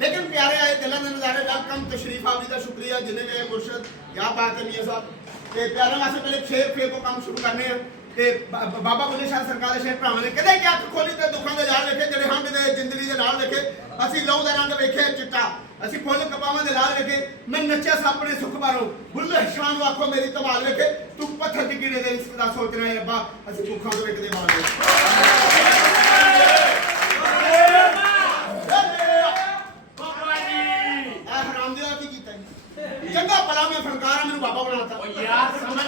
लेकिन प्यारे आए दिलों के नज़ारे वेलकम तशरीफ आप जी का शुक्रिया जिन्हें मेरे मुर्शद क्या बात है मियाँ साहब ते प्यारे वास्ते पहले शेर को काम शुरू करने हैं ते बाबा बुल्ले शाह सरकार के शेर भरावां ने कहते कि अख खोली ते दुखों के जार वेखे जेडे हंग दे जिंदगी के नाल वेखे असीं लहू का रंग वेखे चिट्टा असीं फुल कपावां दे लाल वेखे मैं नच्चा अपने सुख बारों बुल्ले शाह नूं आखो मेरी धमाल वेखे तू पत्थर दी कीड़े दे इश्क दा सोच रहा है रब्बा असीं भुखां दे वेखदे मार चंगा भला मैं फनकार मेनू बाबा बनाता ओ यार समझ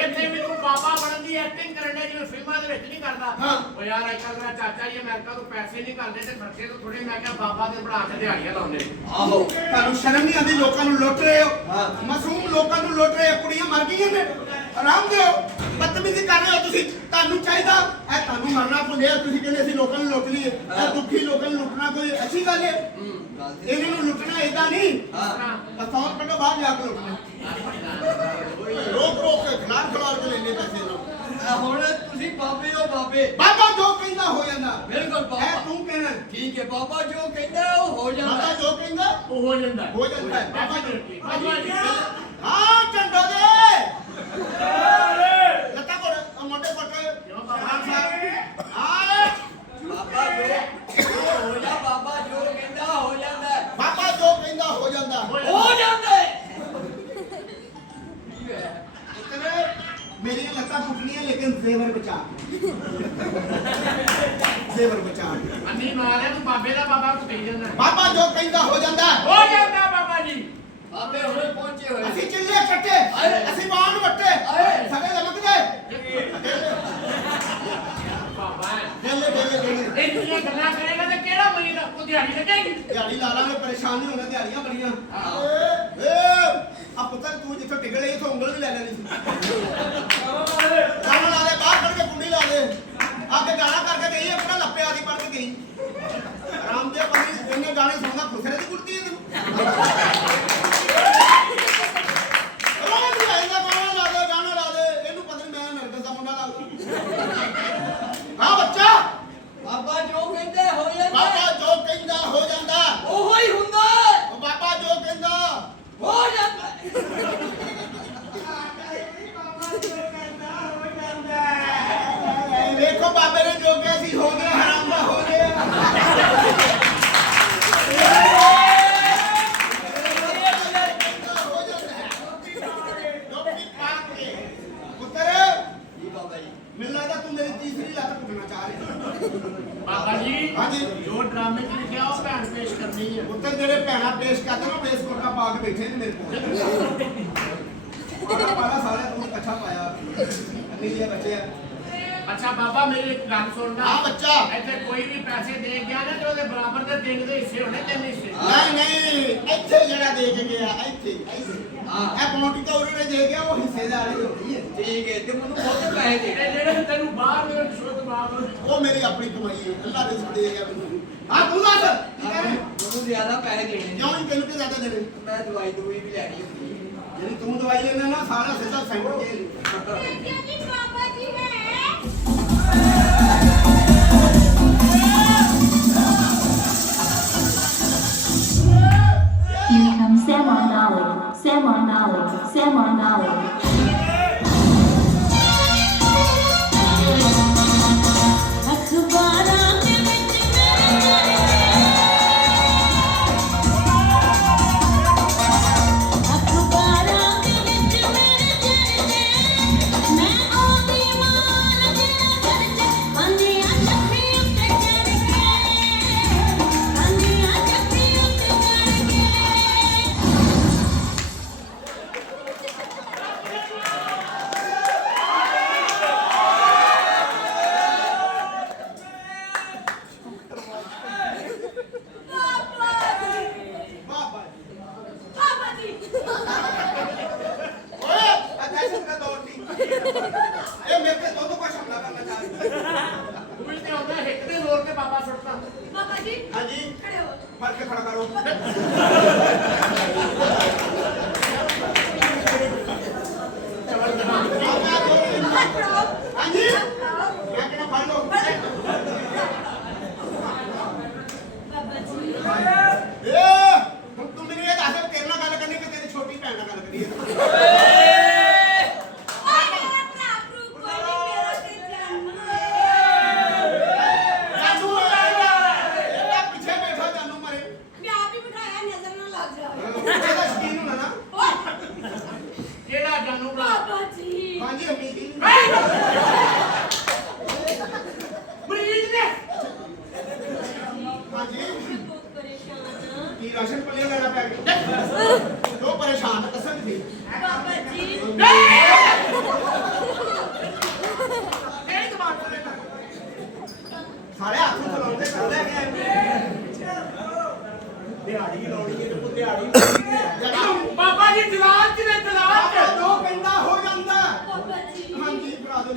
इथे मेनू बाबा बनन दी एक्टिंग करन दे जिवें फिल्मां दे विच नहीं करदा हां ओ यार अजकल मेरा चाचा जी अमेरिका तो पैसे नहीं करदे ते खर्चे तो थोड़े मैं क्या बाबा दे बना के दिहाड़ियां लाउंदे आहो तानू शर्म नहीं आंदी लोकां नू लुੱਟ रहे हो हां मासूम लोकां नू लुੱਟ रहे हो कुड़ियां मर गईयां ने आराम दिओ बदतमीजी कर रहे हो तुसी तानू चाहिदा ए तानू मरना भुलिया तुसी कहंदे ਅਸੀਂ लोकां नू लुੱਟ लईए ए दुखी लोकां नू लुੱਟਣਾ कोई अच्छी गल है ਇਹਨਾਂ ਨੂੰ ਲੁੱਟਣਾ ਇਦਾਂ ਨਹੀਂ ਹਾਂ ਅਕਾਊਂਟ ਕੱਢੋ ਬਾਹਰ ਜਾ ਕੇ ਲੁੱਟਣਾ ਰੋਕ ਕੇ ਖਿਲਾਰ ਕੇ ਲੈਣੇ ਪੈਸੇ ਨੂੰ ਹੁਣ ਤੁਸੀਂ ਬਾਬੇ ਹੋ ਬਾਬੇ ਬਾਬਾ ਜੋ ਕਹਿੰਦਾ ਹੋ ਜਾਂਦਾ ਬਿਲਕੁਲ ਬਾਬਾ ਇਹ ਤੂੰ ਕਹਿਣਾ ਠੀਕ ਹੈ ਬਾਬਾ ਜੋ ਕਹਿੰਦਾ ਉਹ ਹੋ ਜਾਂਦਾ ਬਾਬਾ ਜੋ ਕਹਿੰਦਾ ਉਹ ਹੋ ਜਾਂਦਾ ਹੋ ਜਾਂਦਾ ਬਾਬਾ ਜੀ ਹਾਂ ਝੰਡਾ ਦੇ ਲੱਤਾਂ ਕੋਲ ਮੋਢੇ ਪੱਟੇ ਬਾਬਾ ਸਾਹਿਬ ਹਾਂ ਬਾਬਾ ਜੋ ਹੋ ਜਾ ਬਾਬਾ ਜੋ ਕਹਿੰਦਾ ਹੋ ਜਾਂਦਾ ਬਾਬਾ ਜੋ ਕਹਿੰਦਾ ਹੋ ਜਾਂਦਾ ਹੋ ਜਾਂਦਾ ਤੇਰੇ ਮੇਰੀਆਂ ਲੱਤਾਂ ਟੁੱਟਣੀਆਂ ਲੇਕਿਨ ਜ਼ੇਵਰ ਬਚਾ ਜ਼ੇਵਰ ਬਚਾ ਅੰਨੀ ਮਾਰੇ ਤੂੰ ਬਾਬੇ ਦਾ ਬਾਬਾ ਕੁੱਟੀ ਜਾਂਦਾ ਬਾਬਾ ਜੋ ਕਹਿੰਦਾ ਹੋ ਜਾਂਦਾ ਹੋ ਜਾਂਦਾ ਬਾਬਾ ਜੀ ਬਾਬੇ ਹੁਣੇ ਪਹੁੰਚੇ ਹੋਏ ਅਸੀਂ ਚਿੱਲੇ ਕੱਟੇ ਅਸੀਂ ਬਾਣ ਵੱਟੇ ਸਾਡੇ ਲਮਕਦੇ ਬਾਬਾ ਢੇਲੇ ਢੇਲੇ ਢੇਲੇ ਇਹ ਜਿਹੜੀਆਂ ਗੱਲਾਂ ਕਰੇਗਾ ਤੇ ਕਿਹੜਾ ਮਰੀ ਦਾ ਕੋ ਦਿਹਾੜੀ ਲੱਗੇਗੀ ਦਿਹਾੜੀ ਲਾ ਲਾਂਗੇ ਪਰੇਸ਼ਾਨ ਨਹੀਂ ਹੋਣਾ ਦਿਹਾੜੀਆਂ ਬੜੀਆਂ ਏ ਆ ਪੁੱਤਰ ਤੂੰ ਜਿੱਥੋਂ ਟਿਕ ਲਈ ਇਥੋਂ ਉਂਗਲ ਵੀ ਲੈ ਲੈਣੀ ਸੀ ਗਾਣਾ ਲਾ ਦੇ ਬਾਹਰ ਕੱਢ ਕੇ ਕੁੰਡੀ ਲਾ ਦੇ ਅੱਗੇ ਗਾਣਾ ਕਰਕੇ ਗਈ ਆਪਣਾ ਲੱਪੇ ਆਦੀ ਪੜ ਕੇ ਗਈ ਆਰਾਮ ਦੇ ਪੰਨੀ ਇੰਨੇ ਗਾਣੇ ਸੁਣਦਾ ਖੁਸਰੇ ਦੀ ਕੁੜਤੀ ਹੈ ਤੈਨੂੰ ਗਾਣਾ ਲਾ ਦੇ ਇਹਨੂੰ ਪਤਾ ਨਹੀਂ ਮੈਂ ਨਰਗਸ ਦਾ ਮੁੰਡਾ ਲਾ ਹਾਂ ਬੱਚਾ ਬਾਬਾ ਜੋ ਕਹਿੰਦਾ ਹੋ ਜਾਂਦਾ ਬਾਬਾ ਜੋ ਕਹਿੰਦਾ ਹੋ ਜਾਂਦਾ ਉਹੋ ਹੀ ਹੁੰਦਾ ਉਹ ਬਾਬਾ ਜੋ ਕਹਿੰਦਾ ਹੋ ਜਾਂਦਾ ਵੇਖੋ ਬਾਬੇ ਨੇ ਜੋ ਕਿਹਾ ਸੀ ਹੋ ਗਿਆ ਹਰਾਮ ਦਾ ਹੋ ਗਿਆ ਮੈਨੂੰ ਲੱਗਦਾ ਤੂੰ ਮੇਰੀ ਤੀਸਰੀ ਲੱਤ ਕੁੱਟਣਾ ਚਾਹ ਰਿਹਾ ਬਾਬਾ ਜੀ ਹਾਂਜੀ ਜੋ ਡਰਾਮੇ ਚ ਲਿਖਿਆ ਉਹ ਭੈਣ ਪੇਸ਼ ਕਰਨੀ ਹੈ ਉੱਤਰ ਜਿਹੜੇ ਭੈਣਾ ਪੇਸ਼ ਕਰਦੇ ਨਾ ਬੇਸ ਕੋਟਾ ਪਾ ਕੇ ਬੈਠੇ ਨੇ ਮੇਰੇ ਕੋਲ ਪਾਲਾ ਸਾਲੇ ਤੂੰ ਅੱਛਾ ਪਾਇਆ ਨੀਲੇ ਬੱਚੇ ਆ ਅੱਛਾ ਬਾਬਾ ਮੇਰੀ ਇੱਕ ਗੱਲ ਸੁਣਨਾ ਹਾਂ ਬੱਚਾ ਇੱਥੇ ਕੋਈ ਵੀ ਪੈਸੇ ਦੇ ਗਿਆ ਨਾ ਤੇ ਉਹਦੇ ਬਰਾਬਰ ਦੇ ਦਿਨ ਦੇ ਹਿੱਸੇ ਹੋਣੇ ਤਿੰਨ ਹਿੱਸੇ ਨਹੀਂ ਇੱਥੇ ਜਿਹੜਾ ਦੇ ਕੇ ਗਿਆ ਇੱਥੇ ਹਾਂ ਇਹ ਬੌਂਟੀ ਤਾਂ ਉਹਨੇ ਦੇ ਗਿਆ ਉਹ ਹਿੱਸੇਦਾਰ ਹੀ ਹੋਣੀ ਹੈ ਠੀਕ ਹੈ ਤੇ ਮੈਨੂੰ ਬਹੁਤ ਪੈਸੇ ਦੇ ਤੇ ਜਿਹੜੇ ਤੈਨੂੰ ਬਾਹਰ ਦੇ ਸ਼ੁੱਧ ਬਾਬਾ ਉਹ ਮੇਰੀ ਆਪਣੀ ਕਮਾਈ ਹੈ ਅੱਲਾ ਰਿਜ਼ਕ ਦੇ ਗਿਆ ਮੈਨੂੰ ਹਾਂ ਤੂੰ ਦੱਸ ਕੀ ਕਹਿ ਰਿਹਾ ਮੈਨੂੰ ਜ਼ਿਆਦਾ ਪੈਸੇ ਦੇਣੇ ਨੇ ਕਿਉਂ ਨਹੀਂ ਤੈਨੂੰ ਕਿ ਜ਼ਿਆਦਾ ਦੇਣੇ ਮੈਂ ਦਵਾਈ ਵੀ ਲੈਣੀ ਹੁੰਦੀ ਜਿਹੜੀ ਤੂੰ ਦਵਾਈ ਲੈਣਾ ਨਾ ਸਾਰਾ ਸਿੱਧਾ centre K Here comes Sam Arnali, Sam Arnali, Sam Arnali. ਖੜਾ ਕਰੋ ਹਾਂਜੀ ਮੈਂ ਕਿਹਾ ਫੜ ਲਓ ਏ ਹੁਣ ਤੂੰ ਮੈਨੂੰ ਇਹ ਦੱਸ ਤੇਰੇ ਨਾਲ ਗੱਲ ਕਰਨੀ ਕਿ ਤੇਰੀ ਛੋਟੀ ਭੈਣ ਨਾਲ ਗੱਲ ਕਰੀਏ ਜਾਨੂ ਇਹਦਾ ਪਿੱਛੇ ਬੈਠਾ ਜਾਨੂ ਮਾਰੇ ਇਹਦਾ ਸ਼ਕੀਨ ਹੋਣਾ ਨਾ ਕਿਹੜਾ ਜਾਨੂ ਭਰਾ ਹਾਂਜੀ ਅੰਮੀ ਜੀ ਮਰੀਜ਼ ਨੇ ਹਾਂਜੀ ਕੀ ਰਾਸ਼ਨ ਪੱਲੇ ਲੈਣਾ ਪੈ ਗਿਆ ਜੋ ਪਰੇਸ਼ਾਨ ਕਸਮ ਸੀ ਇਹ ਦਿਮਾਗ ਤੋਂ ਸਾਰੇ ਹੱਥ ਨੂੰ ਚਲਾਉਂਦੇ ਕਰਦੇ ਦਿਹਾੜੀ ਲਾਉਣੀ ਹੈ ਤੇ ਕੋਈ ਦਿਹਾੜੀ ਲਾਉਣੀ ਹੈ ਜਨਾਬ ਬਾਬਾ ਜੀ ਜਲਾਲ ਜੀ ਨੇ ਜਲਾਲ ਦੋ ਪਿੰਡਾ ਹੋ ਜਾਂਦਾ ਹਾਂਜੀ ਭਰਾ ਦੋ